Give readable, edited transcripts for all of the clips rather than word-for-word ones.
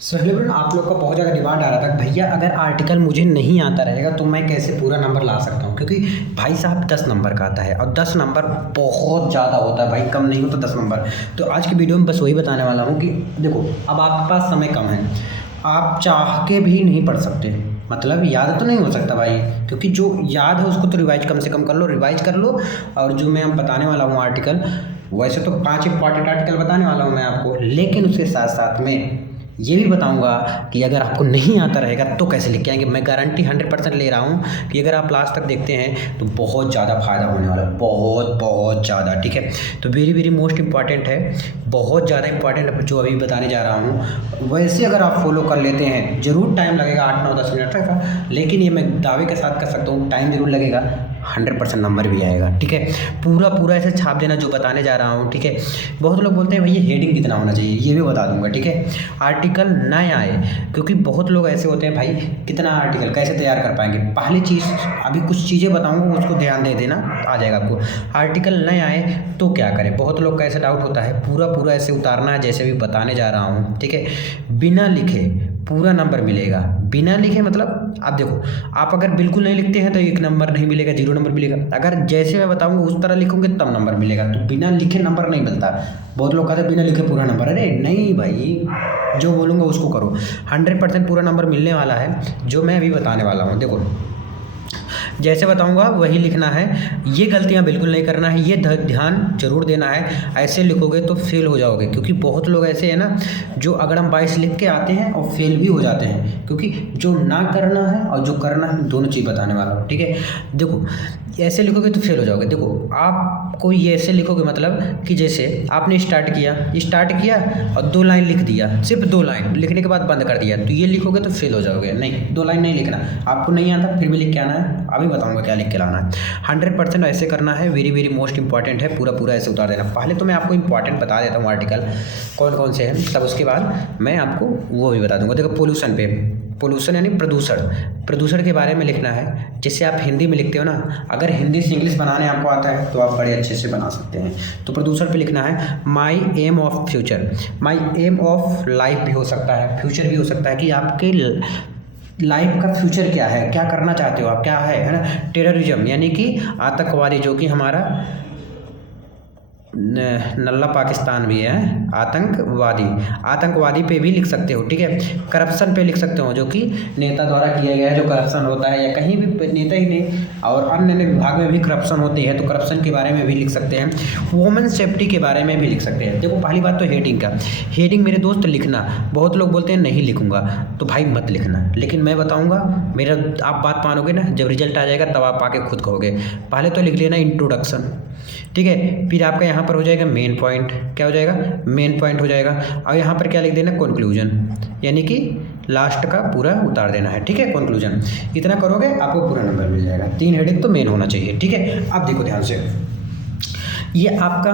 Hello, आप लोग का बहुत ज़्यादा डिमांड आ रहा था कि भैया अगर आर्टिकल मुझे नहीं आता रहेगा तो मैं कैसे पूरा नंबर ला सकता हूँ, क्योंकि भाई साहब 10 नंबर का आता है और 10 नंबर बहुत ज़्यादा होता है भाई, कम नहीं हो तो 10 नंबर। तो आज की वीडियो में बस वही बताने वाला हूँ कि देखो, अब आपके पास समय कम है, आप चाह के भी नहीं पढ़ सकते, मतलब याद तो नहीं हो सकता भाई, क्योंकि जो याद है उसको तो रिवाइज कम से कम कर लो, रिवाइज कर लो। और जो मैं बताने वाला हूँ आर्टिकल, वैसे तो 5 इंपॉर्टेंट आर्टिकल बताने वाला हूँ मैं आपको, लेकिन उसके साथ साथ में ये भी बताऊंगा कि अगर आपको नहीं आता रहेगा तो कैसे लिख के आएंगे। मैं गारंटी 100% ले रहा हूँ कि अगर आप लास्ट तक देखते हैं तो बहुत ज़्यादा फ़ायदा होने वाला है, बहुत बहुत ज़्यादा। ठीक है, तो वेरी वेरी मोस्ट इंपॉर्टेंट है, बहुत ज़्यादा इंपॉर्टेंट जो अभी बताने जा रहा हूँ। वैसे अगर आप फॉलो कर लेते हैं, ज़रूर टाइम लगेगा 8-9-10 मिनट का, लेकिन ये मैं दावे के साथ कर सकता हूँ टाइम ज़रूर लगेगा, 100% नंबर भी आएगा। ठीक है, पूरा पूरा ऐसे छाप देना जो बताने जा रहा हूँ। ठीक है, बहुत लोग बोलते हैं भैया हेडिंग कितना होना चाहिए, ये भी बता दूंगा। ठीक है, आर्टिकल ना आए, क्योंकि बहुत लोग ऐसे होते हैं भाई कितना आर्टिकल कैसे तैयार कर पाएंगे। पहली चीज़, अभी कुछ चीज़ें बताऊंगा उसको ध्यान दे देना, आ जाएगा आपको। आर्टिकल नहीं आए तो क्या करें, बहुत लोग का ऐसा डाउट होता है, पूरा पूरा ऐसे उतारना है जैसे भी बताने जा रहा हूँ। ठीक है, बिना लिखे पूरा नंबर मिलेगा, बिना लिखे मतलब आप देखो, आप अगर बिल्कुल नहीं लिखते हैं तो 1 नंबर नहीं मिलेगा, 0 नंबर मिलेगा। अगर जैसे मैं बताऊंगा उस तरह लिखोगे तब नंबर मिलेगा, तो बिना लिखे नंबर नहीं मिलता। बहुत लोग कहते हैं बिना लिखे पूरा नंबर, अरे नहीं भाई, जो बोलूँगा उसको करो, 100% पूरा नंबर मिलने वाला है जो मैं अभी बताने वाला हूँ। देखो, जैसे बताऊंगा वही लिखना है, ये गलतियां बिल्कुल नहीं करना है, ये ध्यान जरूर देना है। ऐसे लिखोगे तो फेल हो जाओगे, क्योंकि बहुत लोग ऐसे हैं ना जो अगर हम 22 लिख के आते हैं और फेल भी हो जाते हैं, क्योंकि जो ना करना है और जो करना है दोनों चीज़ बताने वाला हूँ। ठीक है, देखो ऐसे लिखोगे तो फेल हो जाओगे। देखो, आपको ये ऐसे लिखोगे मतलब कि जैसे आपने स्टार्ट किया और 2 लाइन लिख दिया, सिर्फ 2 लाइन लिखने के बाद बंद कर दिया, तो ये लिखोगे तो फेल हो जाओगे। नहीं, 2 लाइन नहीं लिखना, आपको नहीं आता फिर भी लिख के आना है, अभी बताऊंगा क्या लिख के लाना है। 100% ऐसे करना है, वेरी वेरी मोस्ट इंपॉर्टेंट है, पूरा पूरा ऐसे उतार देना। पहले तो मैं आपको इंपॉर्टेंट बता देता हूँ आर्टिकल कौन कौन से हैं, तब उसके बाद मैं आपको वो भी बता दूंगा। देखो, पोल्यूशन यानी प्रदूषण के बारे में लिखना है, जिससे आप हिंदी में लिखते हो ना, अगर हिंदी से इंग्लिश बनाने आपको आता है तो आप बड़े अच्छे से बना सकते हैं। तो प्रदूषण पे लिखना है my aim of future, my aim of life भी हो सकता है, फ्यूचर भी हो सकता है कि आपके लाइफ का फ्यूचर क्या है, क्या करना चाहते हो आप, क्या है ना। टेररिज्म यानी कि आतंकवादी, जो कि हमारा नल्ला पाकिस्तान भी है, आतंकवादी पे भी लिख सकते हो। ठीक है, करप्शन पे लिख सकते हो, जो कि नेता द्वारा किया गया है, जो करप्शन होता है, या कहीं भी नेता ही नहीं और अन्य विभाग में भी करप्शन होती है, तो करप्शन के बारे में भी लिख सकते हैं। वुमेन सेफ्टी के बारे में भी लिख सकते हैं। देखो, पहली बात तो हेडिंग मेरे दोस्त लिखना, बहुत लोग बोलते हैं नहीं लिखूंगा, तो भाई मत लिखना, लेकिन मैं बताऊंगा, मेरा आप बात मानोगे ना, जब रिजल्ट आ जाएगा तब आप आके खुद कहोगे। पहले तो लिख लेना इंट्रोडक्शन, ठीक है, फिर आपका यहाँ पर हो जाएगा मेन पॉइंट, क्या हो जाएगा, मेन पॉइंट हो जाएगा, और यहाँ पर क्या लिख देना, कंक्लूजन, यानी कि लास्ट का पूरा उतार देना है। ठीक है, कंक्लूजन, इतना करोगे आपको पूरा नंबर मिल जाएगा। 3 हेडिंग तो मेन होना चाहिए। ठीक है, अब देखो ध्यान से, ये आपका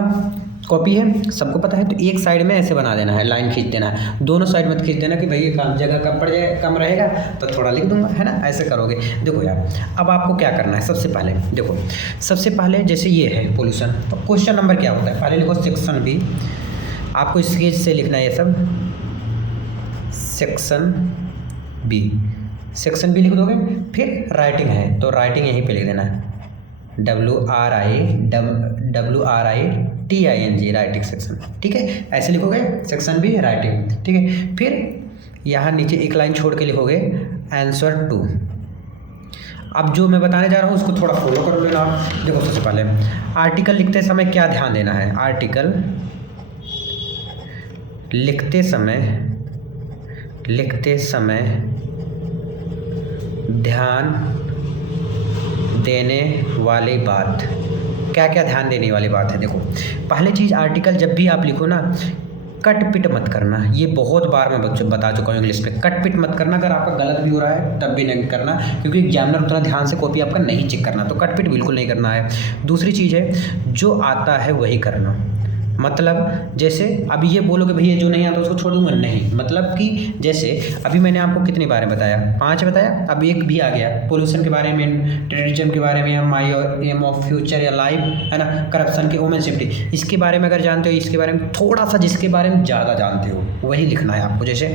कॉपी है, सबको पता है, तो एक साइड में ऐसे बना देना है, लाइन खींच देना है, दोनों साइड मत खींच देना कि भाई ये काम जगह कम पड़ जाए, कम रहेगा तो थोड़ा लिख दूंगा, है ना, ऐसे करोगे। देखो यार, अब आपको क्या करना है, सबसे पहले देखो, सबसे पहले जैसे ये है पोल्यूशन, तो क्वेश्चन नंबर क्या होता है, पहले लिखो सेक्शन बी, आपको स्केच से लिखना है ये सब, सेक्शन बी लिख दोगे। फिर राइटिंग है तो राइटिंग यहीं पे लिख देना है, WRITING, राइटिंग सेक्शन। ठीक है, ऐसे लिखोगे, सेक्शन बी राइटिंग। ठीक है, फिर यहाँ नीचे एक लाइन छोड़ के लिखोगे आंसर टू। अब जो मैं बताने जा रहा हूँ उसको थोड़ा फॉलो कर लेना। देखो, सबसे पहले आर्टिकल लिखते समय क्या ध्यान देना है, आर्टिकल लिखते समय ध्यान देने वाली बात, क्या क्या ध्यान देने वाली बात है। देखो, पहले चीज़, आर्टिकल जब भी आप लिखो ना, कट पिट मत करना, ये बहुत बार मैं बच्चों बता चुका हूँ इंग्लिश में, कट पिट मत करना। अगर आपका गलत भी हो रहा है तब भी नहीं करना, क्योंकि एग्जामिनर उतना ध्यान से कॉपी आपका नहीं चेक करना, तो कट पिट बिल्कुल नहीं करना है। दूसरी चीज़ है, जो आता है वही करना, मतलब जैसे अभी ये बोलोगे भैया जो नहीं आता उसको छोड़ दूंगा, नहीं। मतलब कि जैसे अभी मैंने आपको कितने बारे में बताया, 5 बताया, अब एक भी आ गया पोल्यूशन के बारे में, टेररिज्म के बारे में, या माई और एम ऑफ फ्यूचर या लाइफ, है ना, करप्शन के, वुमेन सेफ्टी, इसके बारे में अगर जानते हो, इसके बारे में थोड़ा सा, जिसके बारे में ज़्यादा जानते हो वही लिखना है आपको। जैसे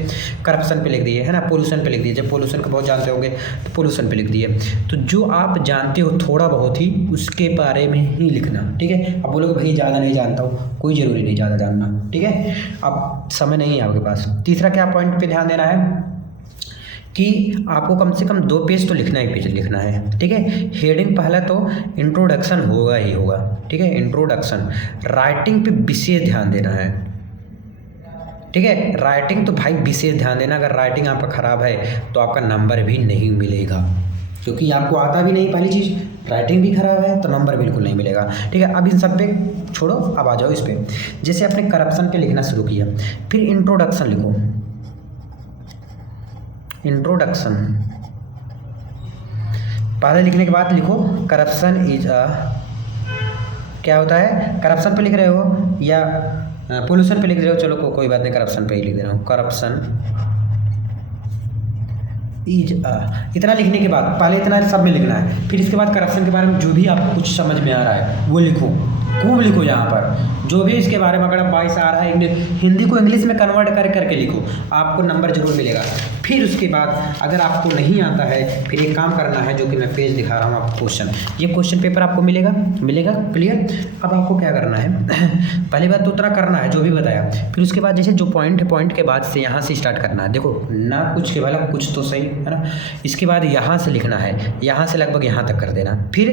करप्शन पे लिख दिए, है ना, पोल्यूशन पे लिख दिए, जब पोल्यूशन को बहुत जानते होंगे तो पोल्यूशन पे लिख दिए। तो जो आप जानते हो थोड़ा बहुत ही उसके बारे में ही लिखना, ठीक है। अब बोलोगे भाई ज़्यादा नहीं जानता हूँ, कोई ज़रूरी नहीं ज़्यादा जानना, ठीक है। अब समय नहीं है आपके पास। तीसरा क्या पॉइंट पे ध्यान देना है कि आपको कम से कम 2 पेज तो लिखना ही पेज लिखना है, ठीक है। हेडिंग पहला तो इंट्रोडक्शन होगा ही होगा, ठीक है, इंट्रोडक्शन। राइटिंग पे विशेष ध्यान देना है, ठीक है। राइटिंग तो भाई विशेष ध्यान देना, अगर राइटिंग आपका ख़राब है तो आपका नंबर भी नहीं मिलेगा, क्योंकि आपको आता भी नहीं, पहली चीज़ राइटिंग भी ख़राब है तो नंबर बिल्कुल नहीं मिलेगा, ठीक है। अब इन सब पे छोड़ो, अब आ जाओ इस पे। जैसे आपने करप्शन पे लिखना शुरू किया, फिर इंट्रोडक्शन लिखो, इंट्रोडक्शन पहले लिखने के बाद लिखो करप्शन इज अ, क्या होता है, करप्शन पे लिख रहे हो या पोल्यूशन पे लिख रहे हो, चलो कोई बात नहीं, करप्शन पे ही लिख दे रहा हूँ, करप्शन इज इतना लिखने के बाद पहले इतना सब में लिखना है, फिर इसके बाद करप्शन के बारे में जो भी आपको कुछ समझ में आ रहा है वो लिखो, खूब लिखो। यहाँ पर जो भी इसके बारे में अगर बाइस आ रहा है इंग्लिश, हिंदी को इंग्लिश में कन्वर्ट करके लिखो, आपको नंबर जरूर मिलेगा। फिर उसके बाद अगर आपको नहीं आता है, फिर एक काम करना है, जो कि मैं पेज दिखा रहा हूँ आपको, क्वेश्चन, ये क्वेश्चन पेपर आपको मिलेगा, क्लियर। अब आपको क्या करना है पहली बात तो उतना करना है जो भी बताया, फिर उसके बाद जैसे जो पॉइंट है, पॉइंट के बाद से यहाँ से स्टार्ट करना है। देखो ना कुछ के भला कुछ तो सही, है ना। इसके बाद यहाँ से लिखना है, यहाँ से लगभग यहाँ तक कर देना, फिर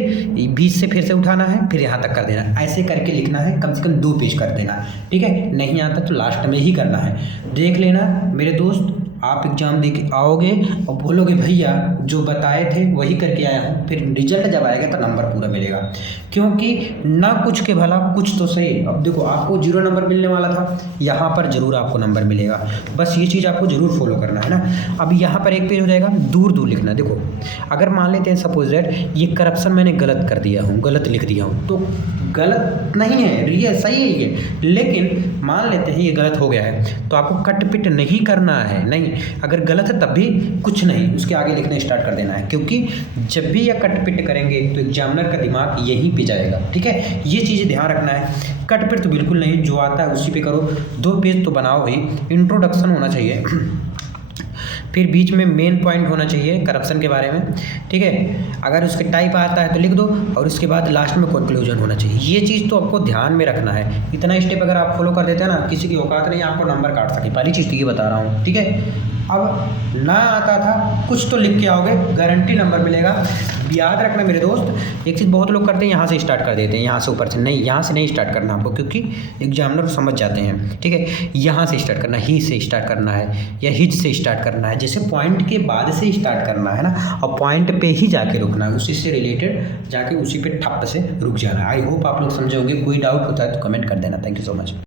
बीच से फिर से उठाना है, फिर यहाँ तक कर देना, ऐसे करके लिखना है, कम से कम 2 पेज कर देना, ठीक है। नहीं आता तो लास्ट में ही करना है। देख लेना मेरे दोस्त, आप एग्ज़ाम दे के आओगे और बोलोगे भैया जो बताए थे वही करके आया हूँ, फिर रिजल्ट जब आएगा तो नंबर पूरा मिलेगा, क्योंकि ना कुछ के भला कुछ तो सही। अब देखो आपको 0 नंबर मिलने वाला था, यहाँ पर ज़रूर आपको नंबर मिलेगा, बस ये चीज़ आपको ज़रूर फॉलो करना है ना। अब यहाँ पर एक पेज हो जाएगा, दूर दूर लिखना। देखो अगर मान लेते हैं सपोज दैट ये करप्शन मैंने गलत कर दिया हूँ, गलत लिख दिया हूँ, तो गलत नहीं है, ये सही है ये, लेकिन मान लेते हैं ये गलत हो गया है तो आपको कट पिट नहीं करना है, नहीं, अगर गलत है तब भी कुछ नहीं, उसके आगे लिखना स्टार्ट कर देना है, क्योंकि जब भी यह कट पिट करेंगे तो एग्जामिनर का दिमाग यहीं पे जाएगा, ठीक है। ये चीज़ ध्यान रखना है, कट पिट तो बिल्कुल नहीं, जो आता है उसी पे करो। 2 पेज तो बनाओ ही, इंट्रोडक्शन होना चाहिए, फिर बीच में मेन पॉइंट होना चाहिए करप्शन के बारे में, ठीक है। अगर उसके टाइप आता है तो लिख दो, और उसके बाद लास्ट में कंक्लूजन होना चाहिए। ये चीज़ तो आपको ध्यान में रखना है। इतना स्टेप अगर आप फॉलो कर देते हैं ना, किसी की औकात नहीं आपको नंबर काट सके, पहली चीज़ तो ये बता रहा हूँ, ठीक है। अब ना आता था कुछ तो लिख के आओगे, गारंटी नंबर मिलेगा। याद रखना मेरे दोस्त, एक चीज़ बहुत लोग करते हैं, यहाँ से स्टार्ट कर देते हैं, यहाँ से ऊपर से नहीं, यहाँ से नहीं स्टार्ट करना आपको, क्योंकि एग्जामिनर समझ जाते हैं, ठीक है। यहाँ से स्टार्ट करना, ही से स्टार्ट करना है या हिज से स्टार्ट करना है, जैसे पॉइंट के बाद से स्टार्ट करना है ना, और पॉइंट पे ही जाके रुकना है, उसी से रिलेटेड जाके उसी पे ठप से रुक जाना है। आई होप आप लोग समझे होंगे। कोई डाउट होता है तो कमेंट कर देना। Thank you so much.